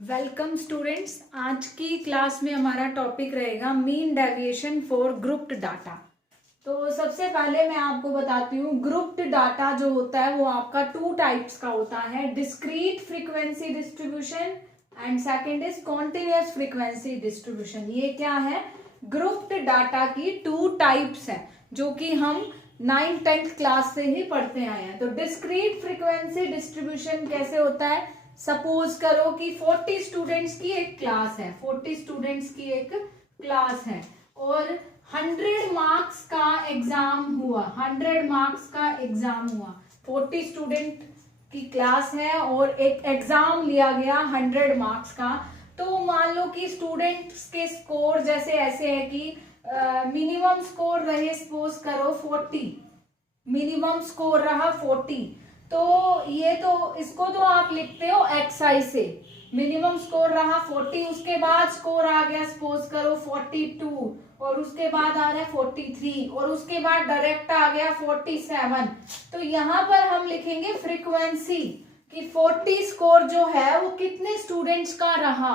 Welcome students. आज की class में हमारा टॉपिक रहेगा mean deviation for grouped data. तो सबसे पहले मैं आपको बताती हूँ, ग्रुप्ड डाटा जो होता है वो आपका टू टाइप्स का होता है, discrete frequency distribution and second is continuous frequency distribution. ये क्या है? ग्रुप्ड डाटा की टू टाइप्स है जो कि हम 9th-10th क्लास से ही पढ़ते आए हैं। तो डिस्क्रीट फ्रीक्वेंसी डिस्ट्रीब्यूशन कैसे होता है? सपोज करो कि 40 स्टूडेंट्स की एक क्लास है, 40 स्टूडेंट्स की एक क्लास है और 100 मार्क्स का एग्जाम हुआ, 100 मार्क्स का एग्जाम हुआ। 40 स्टूडेंट की क्लास है और एक एग्जाम लिया गया 100 मार्क्स का। तो मान लो कि स्टूडेंट्स के स्कोर जैसे ऐसे है कि मिनिमम स्कोर रहे, सपोज करो 40, मिनिमम स्कोर रहा 40। तो ये तो इसको तो आप लिखते हो XI से, मिनिमम स्कोर रहा 40, उसके बाद स्कोर आ गया सपोज करो 42 और उसके बाद आ रहा है 43 और उसके बाद डायरेक्ट आ गया 47। तो यहाँ पर हम लिखेंगे फ्रीक्वेंसी कि 40 स्कोर जो है वो कितने स्टूडेंट्स का रहा,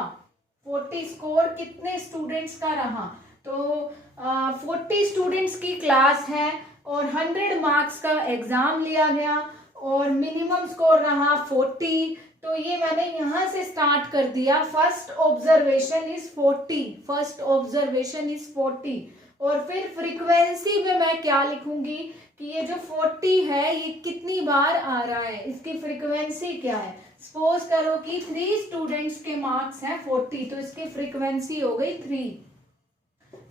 40 स्कोर कितने स्टूडेंट्स का रहा। तो 40 स्टूडेंट्स की क्लास है और 100 मार्क्स का एग्जाम लिया गया और मिनिमम स्कोर रहा 40। तो ये मैंने यहां से स्टार्ट कर दिया, first observation is 40, first observation is 40। और फिर फ्रीक्वेंसी में मैं क्या लिखूंगी कि ये जो 40 है ये कितनी बार आ रहा है, इसकी फ्रीक्वेंसी क्या है। सपोज करो कि 3 स्टूडेंट्स के मार्क्स हैं 40, तो इसकी फ्रीक्वेंसी हो गई 3।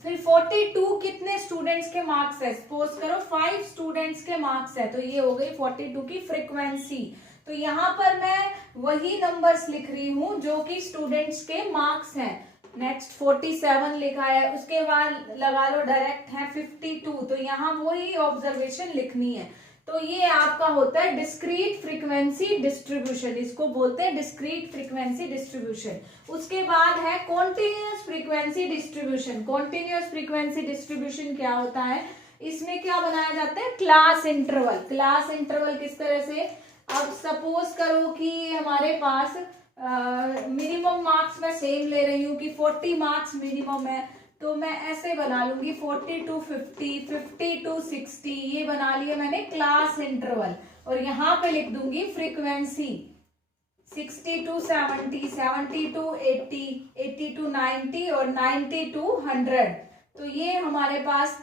फिर 42 कितने स्टूडेंट्स के मार्क्स है, सपोज करो 5 स्टूडेंट्स के मार्क्स है, तो ये हो गई 42 की फ्रीक्वेंसी। तो यहाँ पर मैं वही नंबर्स लिख रही हूँ जो कि स्टूडेंट्स के मार्क्स हैं। नेक्स्ट 47 लिखा है, उसके बाद लगा लो डायरेक्ट है 52, तो यहाँ वही ऑब्जर्वेशन लिखनी है। तो ये आपका होता है डिस्क्रीट फ्रीक्वेंसी डिस्ट्रीब्यूशन, इसको बोलते हैं डिस्क्रीट फ्रीक्वेंसी डिस्ट्रीब्यूशन। उसके बाद है continuous frequency distribution. Continuous frequency distribution क्या होता है? इसमें क्या बनाया जाता है? Class interval. क्लास इंटरवल किस तरह से? अब सपोज करो कि हमारे पास मिनिमम मार्क्स मैं सेम ले रही हूँ कि 40 मार्क्स मिनिमम है, तो मैं ऐसे बना लूंगी 40 to 50, 50 to 60, ये बना लिया मैंने क्लास इंटरवल। और यहाँ पे लिख दूंगी फ्रीक्वेंसी 60 to 70, 70 to 80, 80 to 90 और 90 to 100। तो ये हमारे पास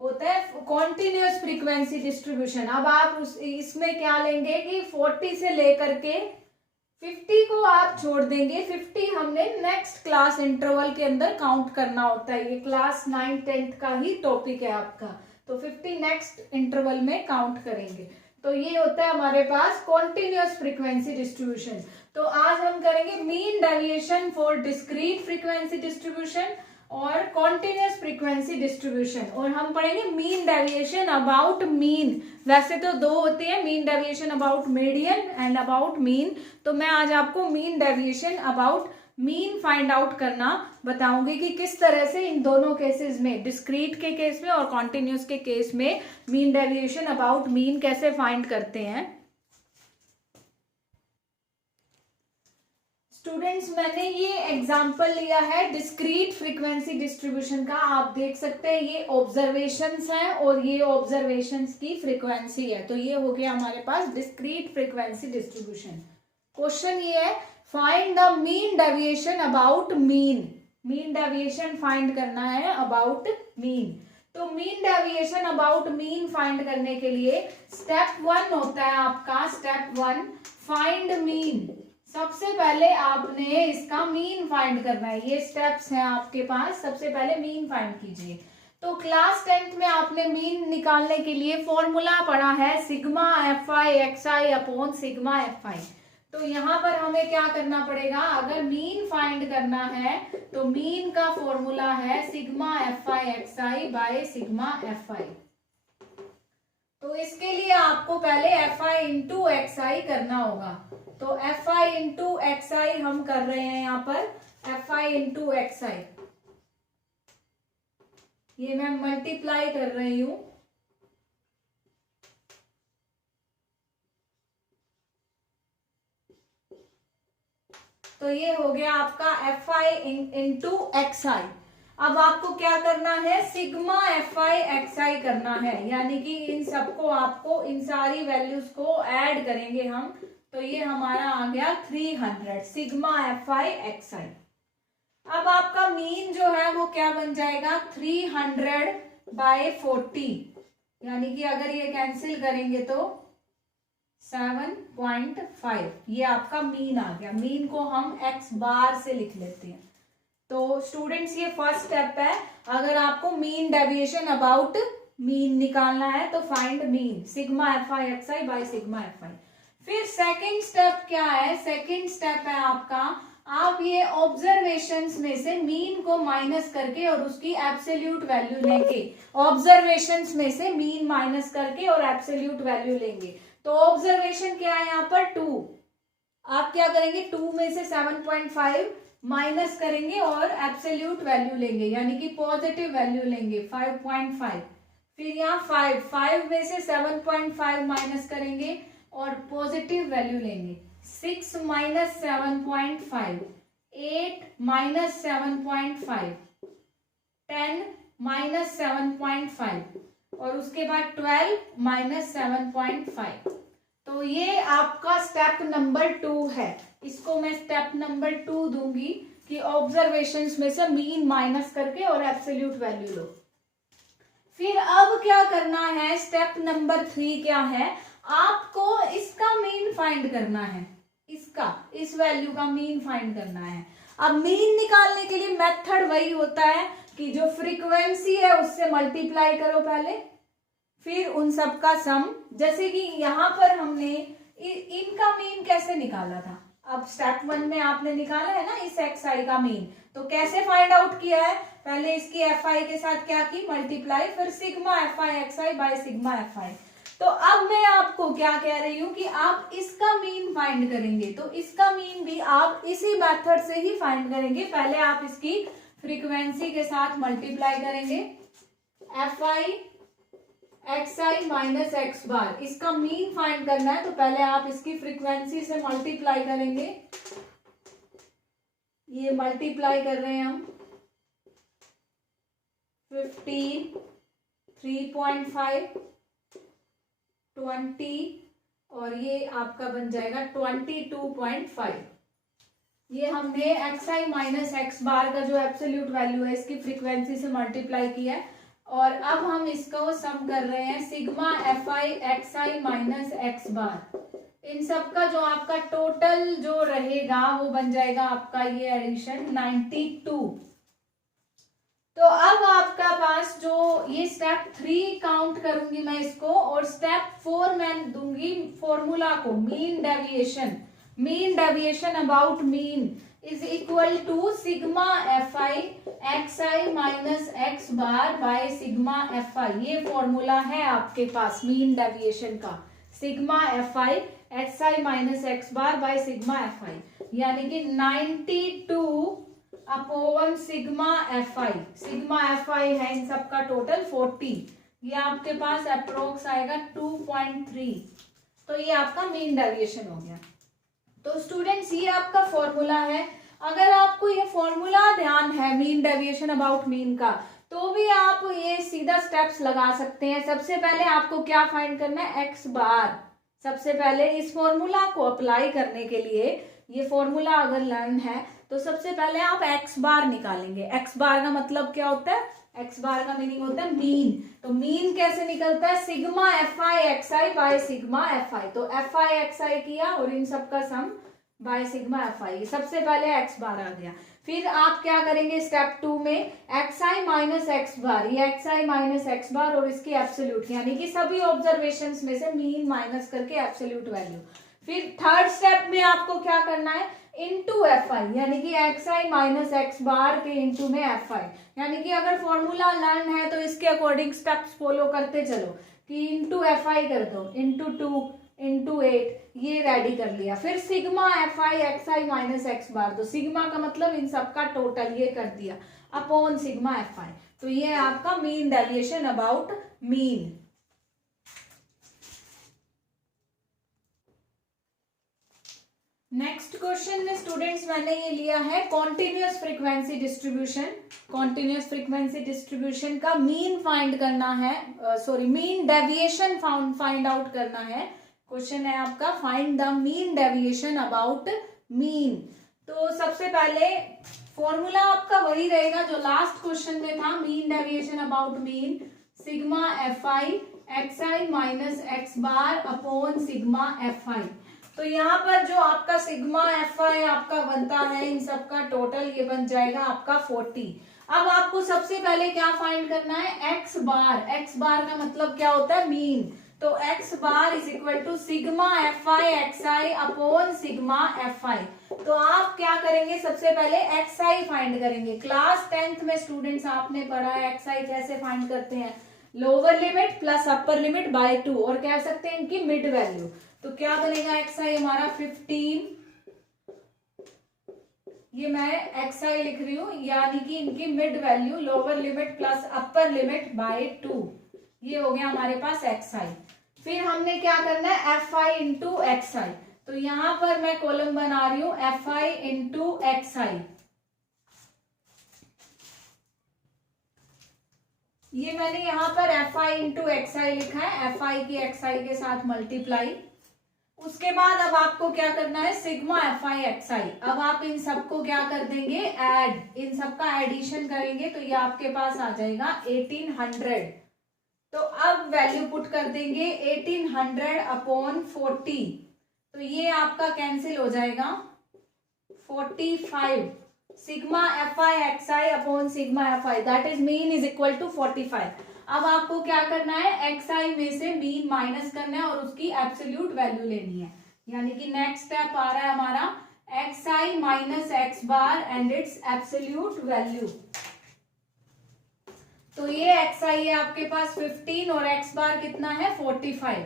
होता है कॉन्टिन्यूअस फ्रीक्वेंसी डिस्ट्रीब्यूशन। अब आप इसमें क्या लेंगे कि 40 से लेकर के 50 को आप छोड़ देंगे, 50 हमने नेक्स्ट क्लास इंटरवल के अंदर काउंट करना होता है। ये क्लास 9th-10th का ही टॉपिक है आपका, तो 50 नेक्स्ट इंटरवल में काउंट करेंगे। तो ये होता है हमारे पास कॉन्टिन्यूअस फ्रीक्वेंसी डिस्ट्रीब्यूशन। तो आज हम करेंगे mean deviation for discrete frequency distribution और कॉन्टिन्यूअस फ्रीक्वेंसी डिस्ट्रीब्यूशन, और हम पढ़ेंगे मीन डेविएशन अबाउट मीन। वैसे तो दो होते हैं, mean deviation about median and about mean. तो मैं आज आपको mean deviation about mean find out करना बताऊंगी कि किस तरह से इन दोनों केसेस में, डिस्क्रीट के केस में और कॉन्टिन्यूअस के केस में, मीन डेविएशन अबाउट मीन कैसे फाइंड करते हैं। स्टूडेंट्स, मैंने ये एग्जांपल लिया है डिस्क्रीट फ्रीक्वेंसी डिस्ट्रीब्यूशन का। आप देख सकते हैं ये ऑब्जर्वेशंस हैं और ये ऑब्जर्वेशंस की फ्रीक्वेंसी है। तो ये हो गया हमारे पास डिस्क्रीट फ्रीक्वेंसी डिस्ट्रीब्यूशन। क्वेश्चन ये है, find the mean deviation about mean. Mean deviation find करना है अबाउट मीन। तो mean deviation about mean find करने के लिए स्टेप 1 होता है आपका, स्टेप 1 फाइंड मीन। सबसे पहले आपने इसका मीन फाइंड करना है, ये स्टेप्स हैं आपके पास। सबसे पहले मीन फाइंड कीजिए। तो क्लास 10th में आपने मीन निकालने के लिए फॉर्मूला पढ़ा है sigma FI XI upon sigma FI। तो यहाँ पर हमें क्या करना पड़ेगा, अगर मीन फाइंड करना है तो मीन का फॉर्मूला है sigma FI XI by sigma FI। तो इसके लिए आपको पहले FI इंटू XI करना होगा। तो FI इंटू XI हम कर रहे हैं यहाँ पर, FI इंटू XI, ये मैं मल्टीप्लाई कर रही हूं। तो ये हो गया आपका एफ आई इंटू एक्स आई। अब आपको क्या करना है, सिग्मा एफ आई एक्स आई करना है, यानी कि इन सबको आपको इन सारी वैल्यूज को ऐड करेंगे हम, तो ये हमारा आ गया 300 सिग्मा एफ आई एक्स आई। अब आपका मीन जो है वो क्या बन जाएगा, 300/40, यानी कि अगर ये कैंसिल करेंगे तो 7.5, ये आपका मीन आ गया। मीन को हम एक्स बार से लिख लेते हैं। तो स्टूडेंट्स ये फर्स्ट स्टेप है, अगर आपको मीन डेविएशन अबाउट मीन निकालना है तो find mean sigma F I x I by sigma F I. फिर सेकंड स्टेप क्या है, सेकंड स्टेप है आपका, आप ये ऑब्जर्वेशंस में से मीन को माइनस करके और उसकी एब्सोल्यूट वैल्यू लेंगे। ऑब्जर्वेशंस में से मीन माइनस करके और एब्सोल्यूट वैल्यू लेंगे। तो ऑब्जर्वेशन क्या है यहाँ पर 2, आप क्या करेंगे 2 में से 7.5 माइनस करेंगे और एब्सोल्यूट वैल्यू लेंगे, यानी कि पॉजिटिव वैल्यू लेंगे 5.5। फिर यहाँ 5 में से 7.5 माइनस करेंगे और पॉजिटिव वैल्यू लेंगे। 6 माइनस 7.5, 8 माइनस 7.5, 10 माइनस 7.5 और उसके बाद 12 माइनस 7.5। तो ये आपका स्टेप नंबर 2 है। इसको मैं स्टेप नंबर 2 दूंगी कि ऑब्जर्वेशंस में से मीन माइनस करके और एब्सोल्यूट वैल्यू लो। फिर अब क्या करना है, स्टेप नंबर 3 क्या है, आपको इसका मीन फाइंड करना है, इस वैल्यू का मीन फाइंड करना है। अब मीन निकालने के लिए मेथड वही होता है कि जो फ्रीक्वेंसी है उससे मल्टीप्लाई करो पहले, फिर उन सब का सम। जैसे कि यहाँ पर हमने इनका मीन कैसे निकाला था, अब स्टेप 1 में आपने निकाला है ना इस एक्स आई का मीन, तो कैसे फाइंड आउट किया है, पहले इसकी एफ आई के साथ क्या की, मल्टीप्लाई, फिर sigma F I x I by sigma F i. तो अब मैं आपको क्या कह रही हूं कि आप इसका मीन फाइंड करेंगे, तो इसका मीन भी आप इसी मेथड से ही फाइंड करेंगे। पहले आप इसकी फ्रीक्वेंसी के साथ मल्टीप्लाई करेंगे, एफ आई एक्स आई माइनस एक्स बार, इसका मीन फाइंड करना है तो पहले आप इसकी फ्रीक्वेंसी से मल्टीप्लाई करेंगे। ये मल्टीप्लाई कर रहे हैं हम, 15, 3.5, 20 और ये आपका बन जाएगा 22.5। ये हमने एक्स आई माइनस एक्स बार का जो एब्सोल्यूट वैल्यू है इसकी फ्रीक्वेंसी से मल्टीप्लाई किया है। और अब हम इसको सम कर रहे हैं, sigma F I x I minus x bar, इन सब का जो आपका टोटल जो रहेगा वो बन जाएगा आपका ये एडिशन 92। तो अब आपका पास जो ये स्टेप 3 काउंट करूंगी मैं इसको, और स्टेप 4 मैं दूंगी फॉर्मूला को, mean deviation about mean is equal to sigma F I x I minus x bar by sigma F i. ये फॉर्मूला है आपके पास मीन डेविएशन का, sigma F I x I minus x bar by sigma F i, यानी कि 92 upon sigma F I है इन सबका total 40, ये आपके पास अप्रोक्स आएगा 2.3। तो ये आपका मीन डेविएशन हो गया। तो स्टूडेंट्स ये आपका फॉर्मूला है। अगर आपको ये फॉर्मूला ध्यान है मीन डेविएशन अबाउट मीन का, तो भी आप ये सीधा स्टेप्स लगा सकते हैं। सबसे पहले आपको क्या फाइंड करना है, एक्स बार। सबसे पहले इस फॉर्मूला को अप्लाई करने के लिए, ये फॉर्मूला अगर लर्न है तो सबसे पहले आप एक्स बार निकालेंगे। एक्स बार का मतलब क्या होता है, एक्स बार का मीनिंग होता है मीन। तो मीन कैसे निकलता है, sigma F I x I by sigma F i. तो एफ आई एक्स आई किया और इन सब का सम बाय सिग्मा एफ आई, सबसे पहले एक्स बार आ गया। फिर आप क्या करेंगे स्टेप 2 में, एक्स आई माइनस एक्स बार, ये एक्स आई माइनस एक्स बार और इसकी एब्सोल्यूट, यानी कि सभी ऑब्जर्वेशंस में से मीन माइनस करके एब्सोल्यूट वैल्यू। फिर थर्ड स्टेप में आपको क्या करना है, इंटू एफ आई, यानी कि एक्स आई माइनस एक्स बार के इंटू में एफ आई, यानी कि अगर फॉर्मूला लर्न है तो इसके अकॉर्डिंग स्टेप्स फॉलो करते चलो कि इंटू एफ आई कर दो, इंटू 2 इंटू 8, ये रेडी कर लिया। फिर sigma F I x I minus x bar, तो सिग्मा का मतलब इन सबका टोटल ये कर दिया अपॉन सिग्मा एफ आई। तो ये आपका mean deviation about mean. Next question में स्टूडेंट्स मैंने ये लिया है continuous frequency distribution. Continuous frequency distribution का मीन फाइंड करना है, मीन डेविएशन फाइंड आउट करना है। क्वेश्चन है आपका find the mean deviation about mean. तो सबसे पहले फॉर्मूला आपका वही रहेगा जो लास्ट क्वेश्चन में था, mean deviation about mean sigma F I x I minus x bar upon sigma F i. तो यहाँ पर जो आपका सिग्मा एफ आई आपका बनता है इन सबका टोटल, ये बन जाएगा आपका 40। अब आपको सबसे पहले क्या फाइंड करना है, एक्स बार। एक्स बार का मतलब क्या होता है, मीन। तो x bar is equal to sigma F I x i upon sigma F i. तो आप क्या करेंगे, सबसे पहले एक्स आई फाइंड करेंगे। क्लास 10th में स्टूडेंट्स आपने पढ़ा है एक्स आई कैसे फाइंड करते हैं, lower limit plus upper limit by 2, और कह सकते हैं इनकी मिड वैल्यू। तो क्या बनेगा एक्स आई हमारा 15, ये मैं एक्स आई लिख रही हूं, यानी कि इनकी mid value lower limit plus upper limit by 2, ये हो गया हमारे पास एक्स आई। फिर हमने क्या करना है, F I into X I. तो यहां पर मैं कॉलम बना रही हूं एफ आई इंटू एक्स आई। ये मैंने यहां पर एफ आई इंटू एक्स आई लिखा है, एफ आई की एक्स आई के साथ मल्टीप्लाई। उसके बाद अब आपको क्या करना है, सिग्मा एफ आई एक्स आई। अब आप इन सबको क्या कर देंगे, ऐड, इन सबका एडिशन करेंगे तो ये आपके पास आ जाएगा 1800। तो अब वैल्यू पुट कर देंगे 1800 अपॉन 40, तो ये आपका कैंसिल हो जाएगा 45। Sigma F I x i upon sigma F i that is mean is equal to 45। अब आपको क्या करना है, एक्स आई में से मीन माइनस करना है और उसकी एब्सोल्यूट वैल्यू लेनी है। यानी कि नेक्स्ट स्टेप आ रहा है हमारा x I minus x bar and it's absolute value. तो ये एक्स आई है आपके पास 15 और एक्स बार कितना है 45।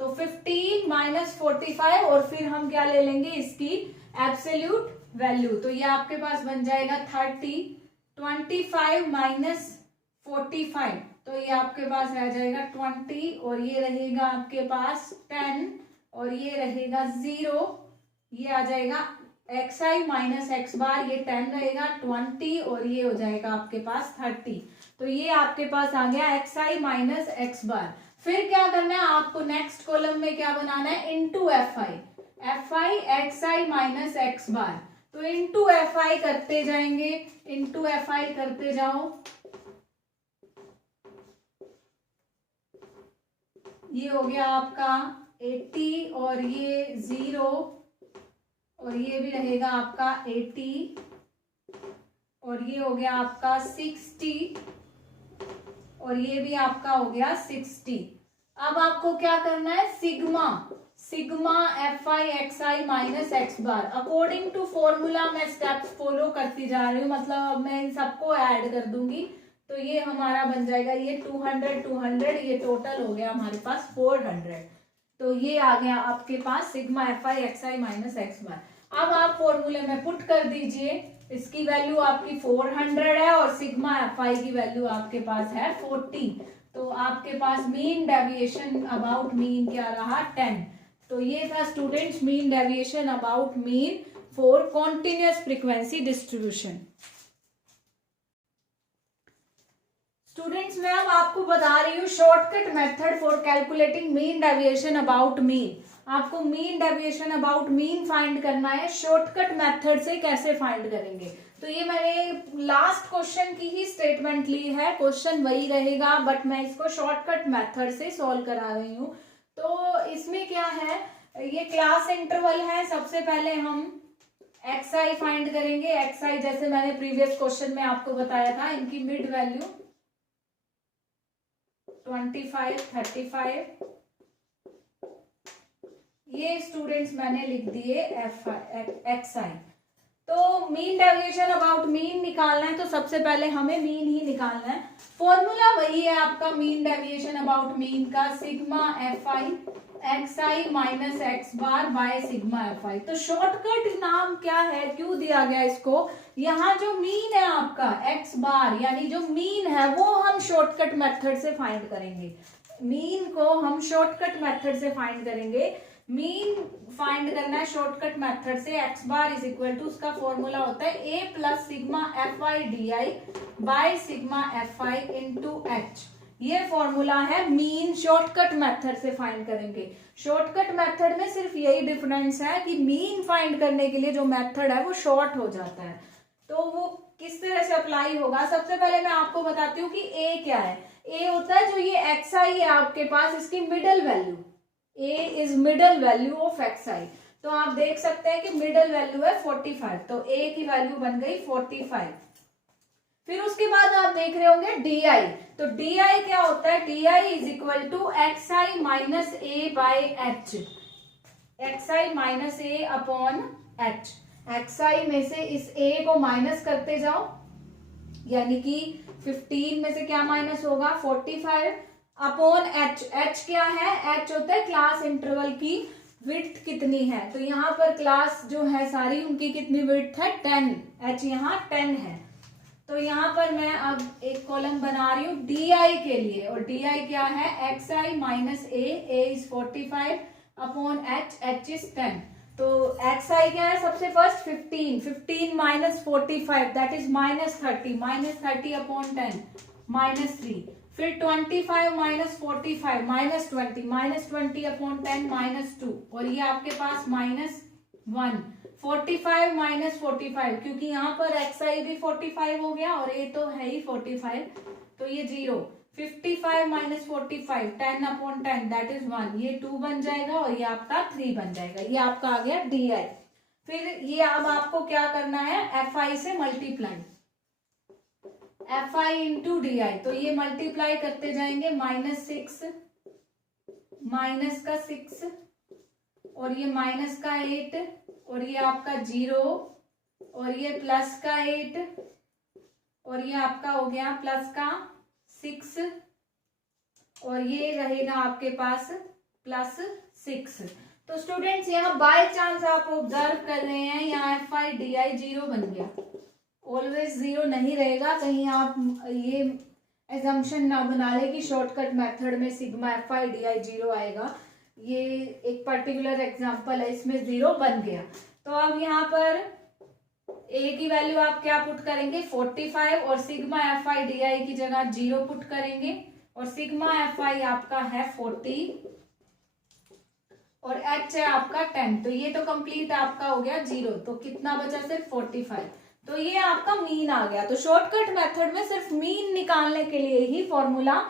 तो 15 माइनस 45 और फिर हम क्या ले लेंगे, इसकी एब्सोल्यूट वैल्यू। तो ये आपके पास बन जाएगा 30। 25 माइनस 45, तो ये आपके पास रह जाएगा 20, और ये रहेगा आपके पास 10, और ये रहेगा 0। ये आ जाएगा एक्स आई माइनस एक्स बार, ये 10 रहेगा 20, और ये हो जाएगा आपके पास 30। तो ये आपके पास आ गया एक्स आई माइनस एक्स बार। फिर क्या करना है आपको, नेक्स्ट कॉलम में क्या बनाना है, into F I. F I x I minus x bar, तो इंटू एफ आई करते जाएंगे, इंटू एफ आई करते जाओ। ये हो गया आपका 80 और ये 0, और ये भी रहेगा आपका 80, और ये हो गया आपका 60, और ये भी आपका हो गया 60। अब आपको क्या करना है, sigma F I x I minus x bar. According to formula मैं स्टेप्स फॉलो करती जा रही हूँ, मतलब अब मैं इन सबको ऐड कर दूंगी तो ये हमारा बन जाएगा, ये 200, ये टोटल हो गया हमारे पास 400। तो ये आ गया आपके पास sigma F I x I minus x bar. अब आप फॉर्मूले में पुट कर दीजिए, इसकी वैल्यू आपकी 400 है और सिग्मा एफ आई की वैल्यू आपके पास है 40। तो आपके पास मीन डेविएशन अबाउट मीन क्या रहा, 10। तो ये था students mean deviation about mean for continuous frequency distribution. Students मैं अब आपको बता रही हूँ shortcut method for calculating mean deviation about mean. आपको mean deviation about mean find करना है, शॉर्टकट मेथड से कैसे फाइंड करेंगे। तो ये मैंने लास्ट क्वेश्चन की ही स्टेटमेंट ली है, क्वेश्चन वही रहेगा बट मैं इसको शॉर्टकट मेथड से सॉल्व करा रही हूँ। तो इसमें क्या है, ये क्लास इंटरवल है। सबसे पहले हम एक्स आई फाइंड करेंगे। एक्स आई जैसे मैंने प्रीवियस क्वेश्चन में आपको बताया था, इनकी मिड वैल्यू 25, 35, ये स्टूडेंट्स मैंने लिख दिए एक्स आई। तो मीन डेविएशन अबाउट मीन निकालना है तो सबसे पहले हमें मीन ही निकालना है। फॉर्मूला वही है आपका मीन डेविएशन अबाउट मीन का, sigma F I x I minus x bar by sigma F i. तो शॉर्टकट नाम क्या है, क्यों दिया गया इसको, यहाँ जो मीन है आपका एक्स बार यानी जो मीन है वो हम शॉर्टकट मेथड से फाइंड करेंगे। मीन को हम शॉर्टकट मेथड से फाइंड करेंगे। मीन फाइंड करना है शॉर्टकट मेथड से, X bar is equal to, उसका फॉर्मूला होता है A plus sigma F I D I by sigma F I into H. ये फॉर्मूला है मीन, शॉर्टकट मेथड से फाइंड करेंगे। शॉर्टकट मेथड में सिर्फ यही डिफरेंस है कि मीन फाइंड करने के लिए जो मेथड है वो शॉर्ट हो जाता है। तो वो किस तरह से अप्लाई होगा, सबसे पहले मैं आपको बताती हूँ कि ए क्या है। ए होता है जो ये एक्स आई है आपके पास, इसकी middle value, A is middle value of X I. तो आप देख सकते हैं कि मिडल वैल्यू है 45, तो ए की वैल्यू बन गई 45। फिर उसके बाद आप देख रहे होंगे डी आई, तो डी आई क्या होता है, D I is equal to X I minus A by H, X I minus A upon H. X I में से इस ए को माइनस करते जाओ, यानी कि 15 में से क्या माइनस होगा 45 अपॉन एच। एच क्या है, एच होता है क्लास इंटरवल की विड्थ कितनी है। तो यहाँ पर क्लास जो है सारी उनकी कितनी विड्थ है 10, एच यहाँ 10 है। तो यहाँ पर मैं अब एक कॉलम बना रही हूँ डी आई के लिए, और डी आई क्या है x I minus A is 45 upon H, H is 10। तो एक्स आई क्या है, सबसे first 15 minus 45 that is minus 30 upon 10 minus 3। फिर 25 माइनस 45 माइनस 20 अपॉन 10 माइनस 2, और ये आपके पास माइनस 1। 45 माइनस 45, क्योंकि यहाँ पर एक्स आई भी 45 हो गया और ए तो है ही 45, तो ये 0। 55 माइनस 45 10 अपॉन 10 दैट इज 1, ये 2 बन जाएगा और ये आपका 3 बन जाएगा। ये आपका आ गया डी आई। फिर ये अब आपको क्या करना है, एफ आई से multiply, F I into D I. तो ये मल्टीप्लाई करते जाएंगे, -6 माइनस का 6 और ये माइनस का 8 और ये आपका 0 और ये प्लस का 8 और ये आपका हो गया प्लस का 6 और ये रहेगा आपके पास प्लस 6। तो स्टूडेंट्स यहाँ बाय चांस आप ऑब्जर्व कर रहे हैं, यहाँ एफ आई डी आई 0 बन गया। ऑलवेज 0 नहीं रहेगा, कहीं आप ये एजम्पशन ना बना ले कि शॉर्टकट मेथड में सिग्मा एफ आई डी आई 0 आएगा। ये एक पर्टिकुलर एग्जांपल है, इसमें 0 बन गया। तो अब यहाँ पर ए की वैल्यू आप क्या पुट करेंगे 45 और सिग्मा एफ आई डी आई की जगह 0 पुट करेंगे और सिग्मा एफ आई आपका है 40 और एच है आपका 10। तो ये तो कंप्लीट आपका हो गया 0, तो कितना बचा सिर्फ 45। तो ये आपका मीन आ गया। तो शॉर्टकट मेथड में सिर्फ मीन निकालने के लिए ही फॉर्मूला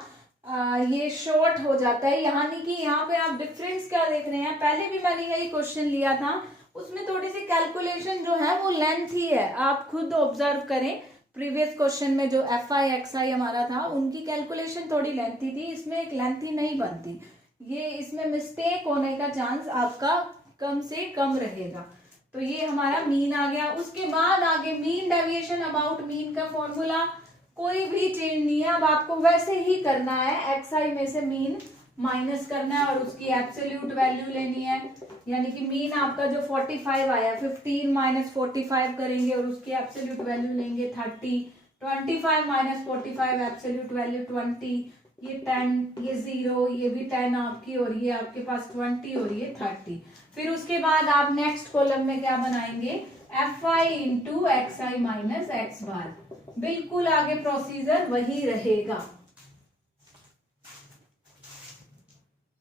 ये शॉर्ट हो जाता है। यानी कि यहाँ पे आप डिफरेंस क्या देख रहे हैं, पहले भी मैंने यही क्वेश्चन लिया था, उसमें थोड़ी सी कैलकुलेशन जो है वो लेंथ ही है। आप खुद ऑब्जर्व करें, प्रीवियस क्वेश्चन में जो एफ आई एक्स आई हमारा था उनकी कैलकुलेशन थोड़ी लेंथी थी, इसमें एक लेंथी नहीं बनती। ये इसमें मिस्टेक होने का चांस आपका कम से कम रहेगा। तो ये हमारा मीन आ गया। उसके बाद आगे मीन डेविएशन अबाउट मीन का फॉर्मूला कोई भी चेंज नहीं है, अब आपको वैसे ही करना है। एक्स आई में से मीन माइनस करना है और उसकी एब्सोल्यूट वैल्यू लेनी है, यानी कि मीन आपका जो 45 आया 15 माइनस 45 करेंगे और उसकी एब्सोल्यूट वैल्यू लेंगे 30। 25 माइनस 45 एब्सोल्यूट वैल्यू 20, ये 10, ये 0, ये भी 10 आपकी और ये आपके पास 20 और ये 30। फिर उसके बाद आप नेक्स्ट कॉलम में क्या बनाएंगे, F I into X I minus x bar. बिल्कुल आगे प्रोसीजर वही रहेगा।